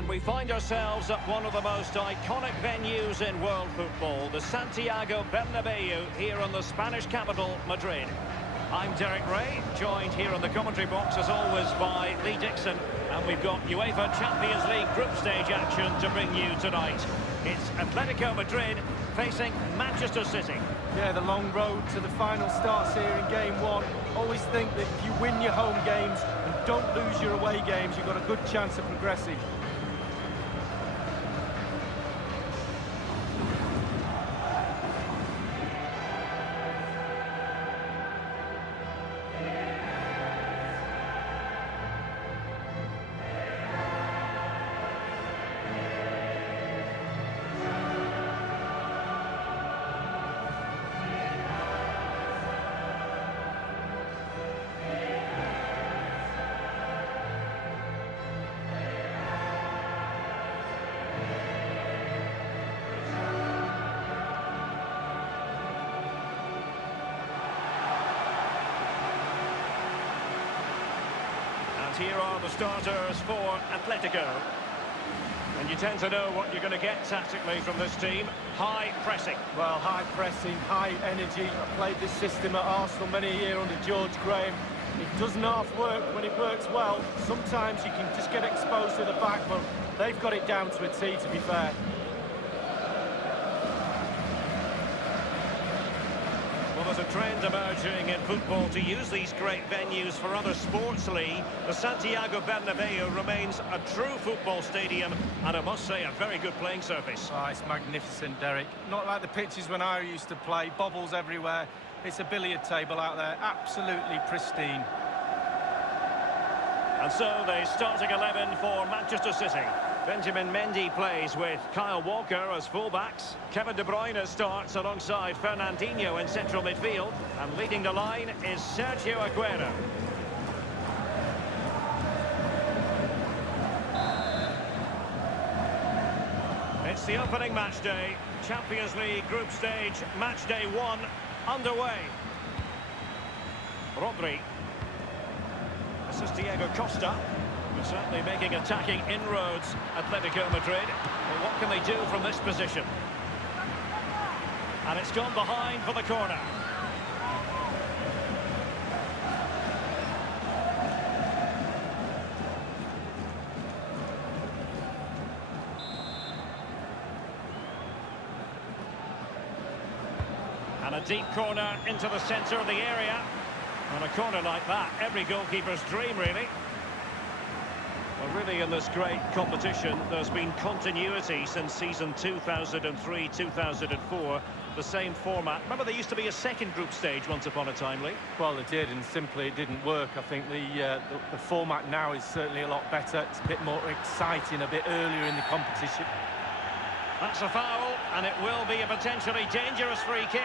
And we find ourselves at one of the most iconic venues in world football, the Santiago Bernabeu, here in the Spanish capital, Madrid. I'm Derek Ray, joined here in the commentary box as always by Lee Dixon, and we've got UEFA Champions League group stage action to bring you tonight. It's Atletico Madrid facing Manchester City. Yeah, the long road to the final starts here in game one. Always think that if you win your home games and don't lose your away games, you've got a good chance of progressing. Here are the starters for Atletico. And you tend to know what you're going to get tactically from this team. High pressing. Well, high pressing, high energy. I played this system at Arsenal many a year under George Graham. It doesn't half work when it works well. Sometimes you can just get exposed to the back, but they've got it down to a T, to be fair. Well, there's a trend emerging in football to use these great venues for other sports, Lee. The Santiago Bernabeu remains a true football stadium, and I must say, a very good playing surface. Oh, it's magnificent, Derek. Not like the pitches when I used to play, bobbles everywhere. It's a billiard table out there, absolutely pristine. And so the starting 11 for Manchester City. Benjamin Mendy plays with Kyle Walker as fullbacks. Kevin De Bruyne starts alongside Fernandinho in central midfield. And leading the line is Sergio Aguero. It's the opening match day. Champions League group stage, match day 1 underway. Rodri. This is Diego Costa. They're certainly making attacking inroads, Atletico Madrid. Well, what can they do from this position? And it's gone behind for the corner. And a deep corner into the centre of the area. And a corner like that, every goalkeeper's dream, really. Well, really, in this great competition, there's been continuity since season 2003-2004. The same format. Remember, there used to be a second group stage once upon a time, Lee? Well, it did, and simply it didn't work. I think the format now is certainly a lot better. It's a bit more exciting, a bit earlier in the competition. That's a foul, and it will be a potentially dangerous free kick.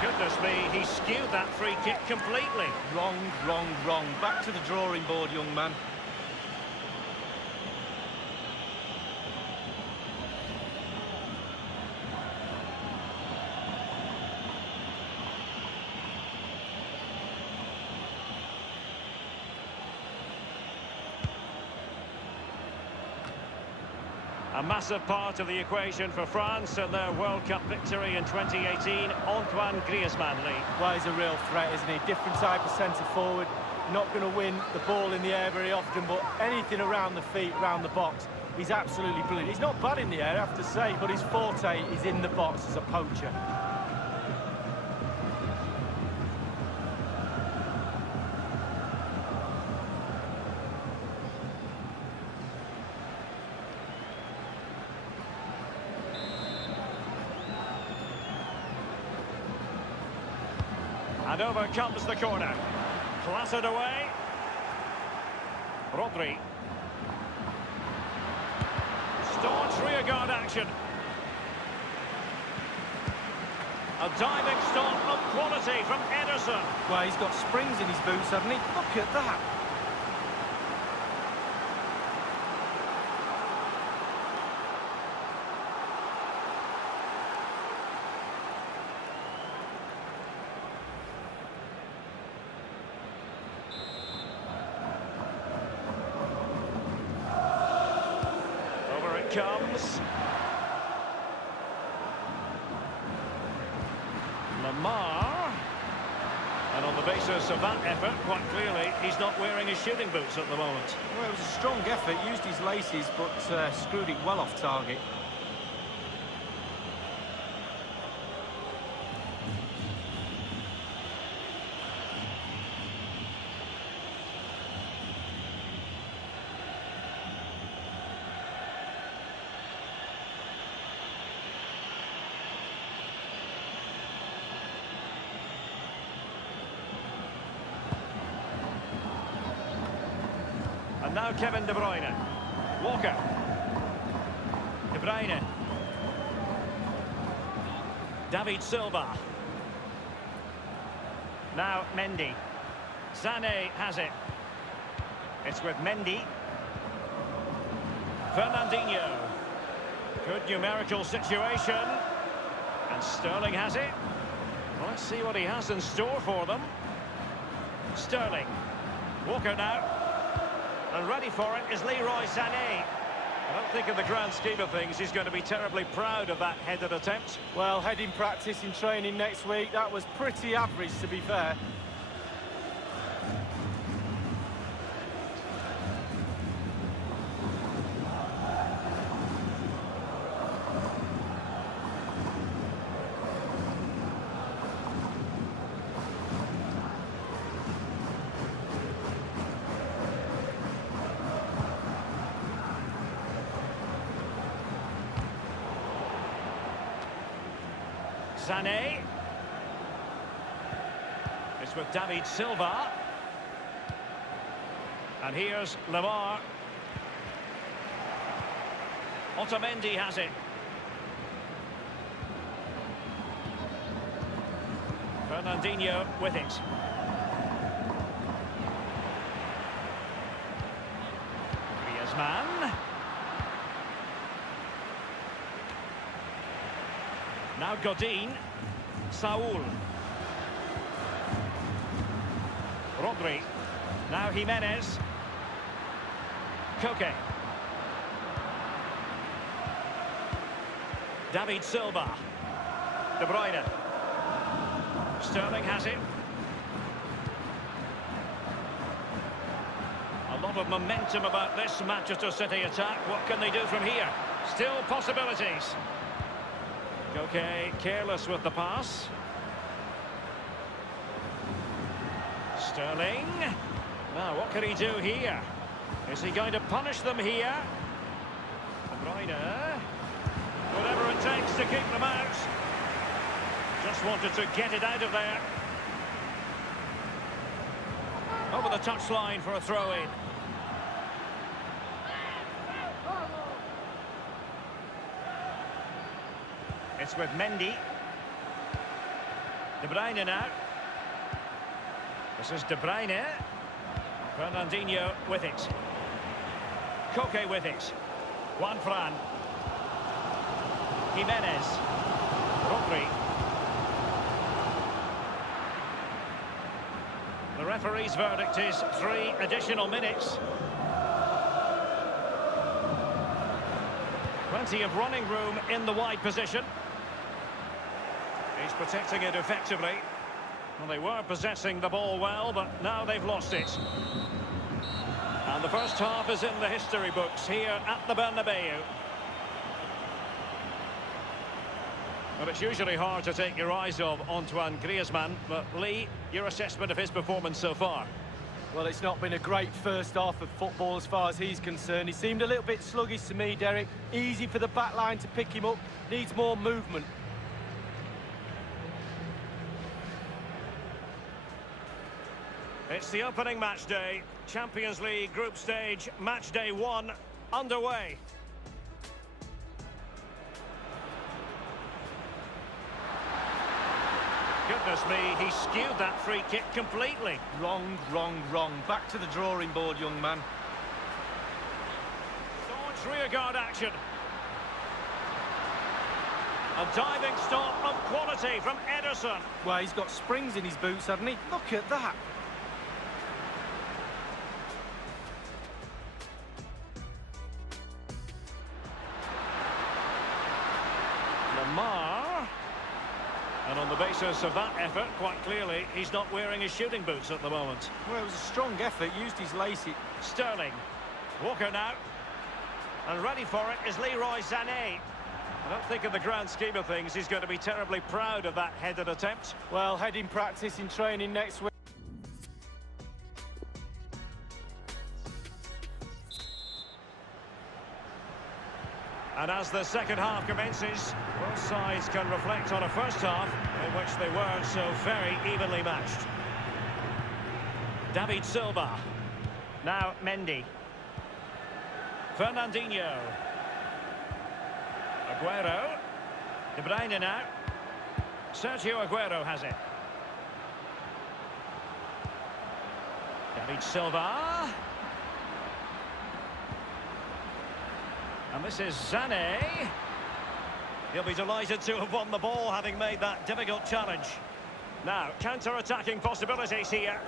Goodness me, he skewed that free kick completely. Wrong, wrong, wrong. Back to the drawing board, young man. A massive part of the equation for France and their World Cup victory in 2018, Antoine Griezmann, Lee. Well, he's a real threat, isn't he? Different type of centre-forward. Not going to win the ball in the air very often, but anything around the feet, around the box, he's absolutely brilliant. He's not bad in the air, I have to say, but his forte is in the box as a poacher. And over comes the corner. Clattered away. Rodri. Staunch rearguard action. A diving stop of quality from Ederson. Well, he's got springs in his boots, hasn't he? Look at that. Over it comes. Lamar. And on the basis of that effort, quite clearly, he's not wearing his shooting boots at the moment. Well, it was a strong effort, used his laces, but screwed it well off target. And now Kevin De Bruyne. Walker. De Bruyne. David Silva. Now Mendy. Sané has it. It's with Mendy. Fernandinho. Good numerical situation. And Sterling has it. Let's see what he has in store for them. Sterling. Walker now. And ready for it is Leroy Sané. I don't think in the grand scheme of things he's going to be terribly proud of that headed attempt. Well, heading practice in training next week, that was pretty average, to be fair. Sané. It's with David Silva. And here's Lamar. Otamendi has it. Fernandinho with it. Griezmann. Now Godin. Saul. Rodri. Now Jimenez. Koke. David Silva. De Bruyne. Sterling has it. A lot of momentum about this Manchester City attack. What can they do from here? Still possibilities. Koke careless with the pass. Sterling. Now, what can he do here? Is he going to punish them here? De Bruyne. Whatever it takes to keep them out. Just wanted to get it out of there. Over the touchline for a throw-in. It's with Mendy. De Bruyne now. This is De Bruyne. Fernandinho with it. Koke with it. Juan Fran. Jimenez. Rodri. The referee's verdict is 3 additional minutes. Plenty of running room in the wide position. He's protecting it effectively. Well, they were possessing the ball well, but now they've lost it. And the first half is in the history books here at the Bernabeu. Well, it's usually hard to take your eyes off Antoine Griezmann, but Lee, your assessment of his performance so far? Well, it's not been a great first half of football as far as he's concerned. He seemed a little bit sluggish to me, Derek. Easy for the back line to pick him up. Needs more movement. It's the opening match day. Champions League group stage, match day 1, underway. Goodness me, he skewed that free kick completely. Wrong, wrong, wrong. Back to the drawing board, young man. Staunch rearguard action. A diving stop of quality from Ederson. Well, he's got springs in his boots, hasn't he? Look at that. Lamar. And on the basis of that effort, quite clearly, he's not wearing his shooting boots at the moment. Well, it was a strong effort, used his lacy. Sterling. Walker now. And ready for it is Leroy Sané. I don't think in the grand scheme of things he's going to be terribly proud of that headed attempt. Well, heading practice in training next week. And as the second half commences, both sides can reflect on a first half in which they weren't so very evenly matched. David Silva. Now Mendy. Fernandinho. Aguero. De Bruyne now. Sergio Aguero has it. David Silva. And this is Sané. He'll be delighted to have won the ball, having made that difficult challenge. Now, counter-attacking possibilities here.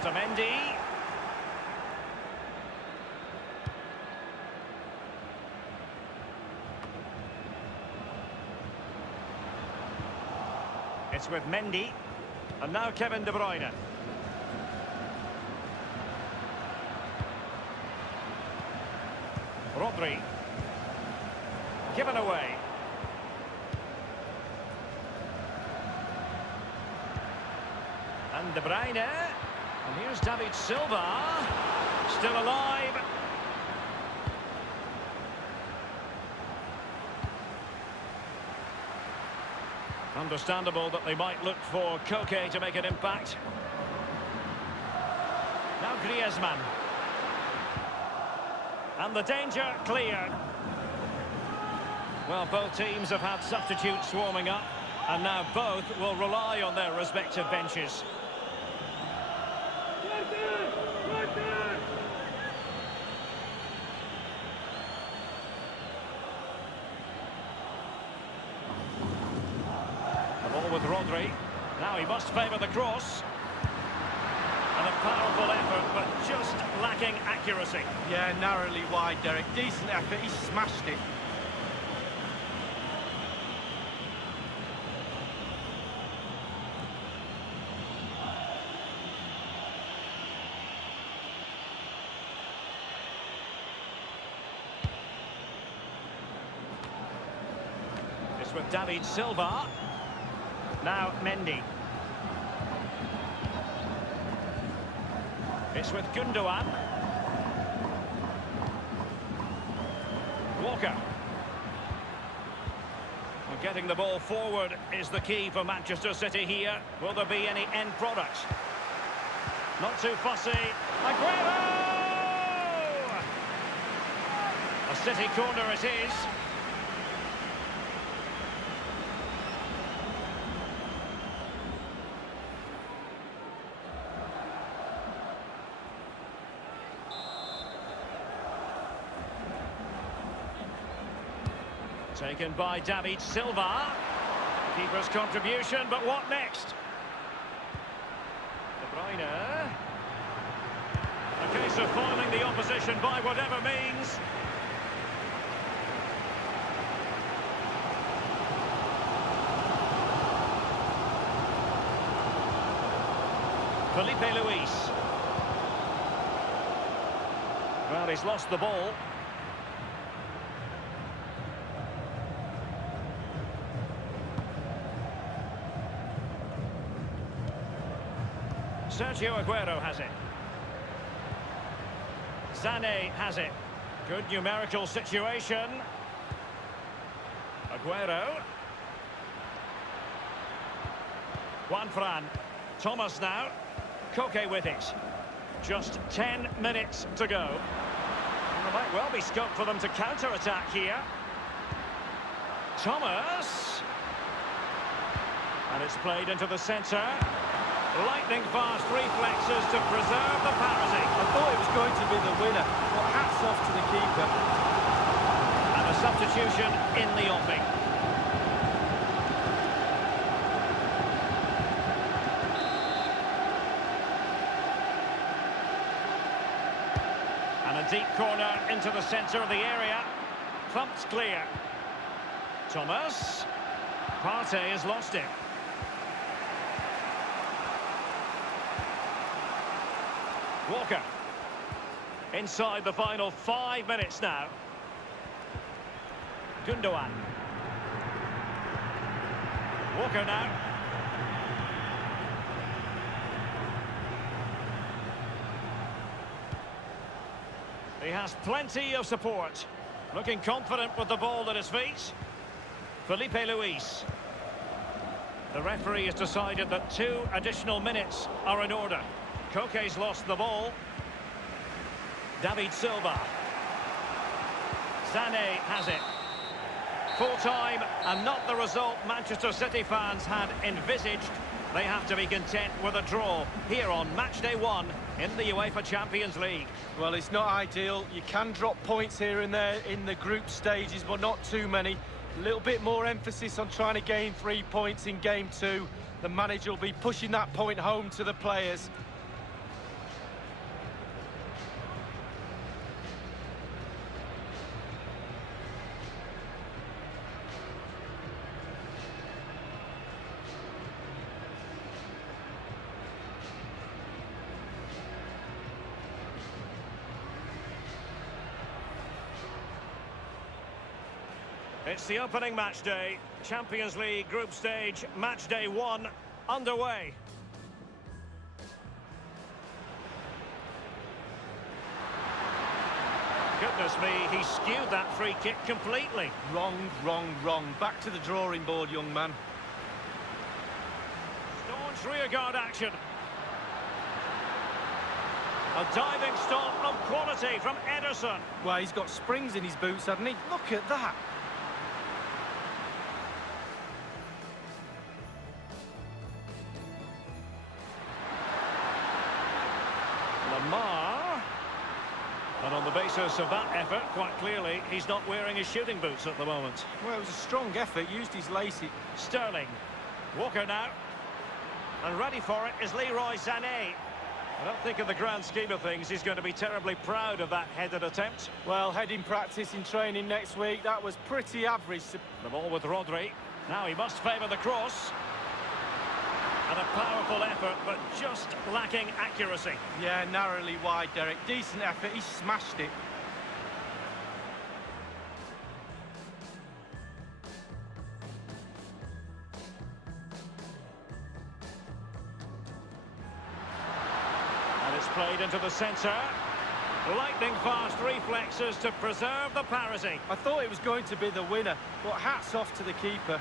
Otamendi. It's with Mendy. And now Kevin De Bruyne. Rodri. Given away. And De Bruyne. And here's David Silva. Still alive. Understandable that they might look for Koke to make an impact. Now Griezmann. And the danger cleared. Well, both teams have had substitutes warming up, and now both will rely on their respective benches. The ball with Rodri. Now he must favour the cross. And a powerful effort, but just lacking accuracy. Yeah, narrowly wide, Derek. Decent effort, he smashed it. It's with David Silva. Now Mendy. It's with Gundogan. Walker. Well, getting the ball forward is the key for Manchester City here. Will there be any end product? Not too fussy. Aguero! A City corner it is. Taken by David Silva. Keeper's contribution, but what next? De Bruyne. A case of foiling the opposition by whatever means. Felipe Luis. Well, he's lost the ball. Sergio Aguero has it. Sané has it. Good numerical situation. Aguero. Juanfran. Thomas now. Koke with it. Just 10 minutes to go. And there might well be scope for them to counter-attack here. Thomas. And it's played into the centre. Lightning fast reflexes to preserve the parity. I thought it was going to be the winner, but hats off to the keeper. And a substitution in the offing. And a deep corner into the centre of the area. Thumped clear. Thomas. Partey has lost it. Walker. Inside the final 5 minutes now. Gundogan. Walker now. He has plenty of support. Looking confident with the ball at his feet. Felipe Luis. The referee has decided that 2 additional minutes are in order. Koke's lost the ball. David Silva. Sané has it. Full time, and not the result Manchester City fans had envisaged. They have to be content with a draw here on match day 1 in the UEFA Champions League. Well, it's not ideal. You can drop points here and there in the group stages, but not too many. A little bit more emphasis on trying to gain 3 points in game 2. The manager will be pushing that point home to the players. It's the opening match day. Champions League group stage, match day 1 underway. Goodness me, he skewed that free kick completely. Wrong, wrong, wrong. Back to the drawing board, young man. Staunch rearguard action. A diving stop of quality from Ederson. Well, he's got springs in his boots, hasn't he? Look at that. Lamar. And on the basis of that effort, quite clearly, he's not wearing his shooting boots at the moment. Well, it was a strong effort, used his lacy. Sterling. Walker now. And ready for it is Leroy Sané. I don't think in the grand scheme of things he's going to be terribly proud of that headed attempt. Well, heading practice in training next week, that was pretty average. The ball with Rodri. Now he must favour the cross. And a powerful effort, but just lacking accuracy. Yeah, narrowly wide, Derek. Decent effort, he smashed it. And it's played into the centre. Lightning fast reflexes to preserve the parity. I thought it was going to be the winner, but hats off to the keeper.